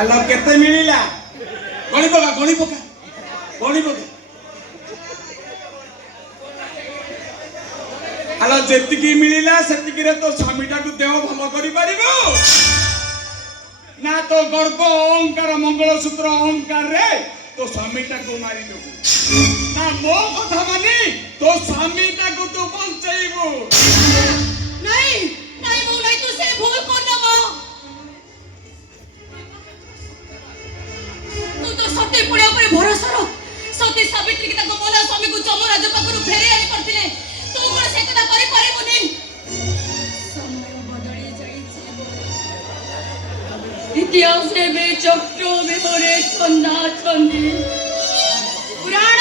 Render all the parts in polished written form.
आलो केते मिलिला गणी पका आलो जेतिकी मिलिला सेतिकी रे तो स्वामीटा को देव भलो करि परिबो ना तो गर्भ अहंकार मंगलसूत्र अहंकार रे तो स्वामीटा को मारी देबो ना मो कथा मानी तो स्वामीटा को तू बंचाइबो नहीं मो नहीं तू से भूल करना मो तू तो सत्य पुण्य पर भरोसा रो सती सावित्री की ताको बोला स्वामी को जमराज पाखरु फेरी आनी पड़तिले तू कोन से कथा करि परिबोनी समय बदली जाईছে इतिहास में चक्र में मोरे छंदा छंदी पुराण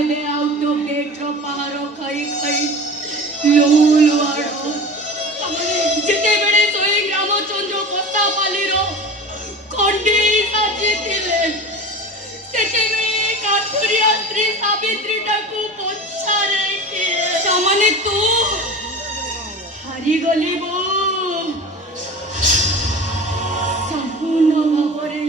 एबे आउट ऑफ डेट रो पहारो खाई लोलवाड़ो जिते बेले सोई रामचंद्र कोस्ता पाली रो कोंडी साजितिले सेते में काठुरिया स्त्री सावित्री टाकू पछारे के सामाने तू हारी गली बो संपूर्ण भाବରେ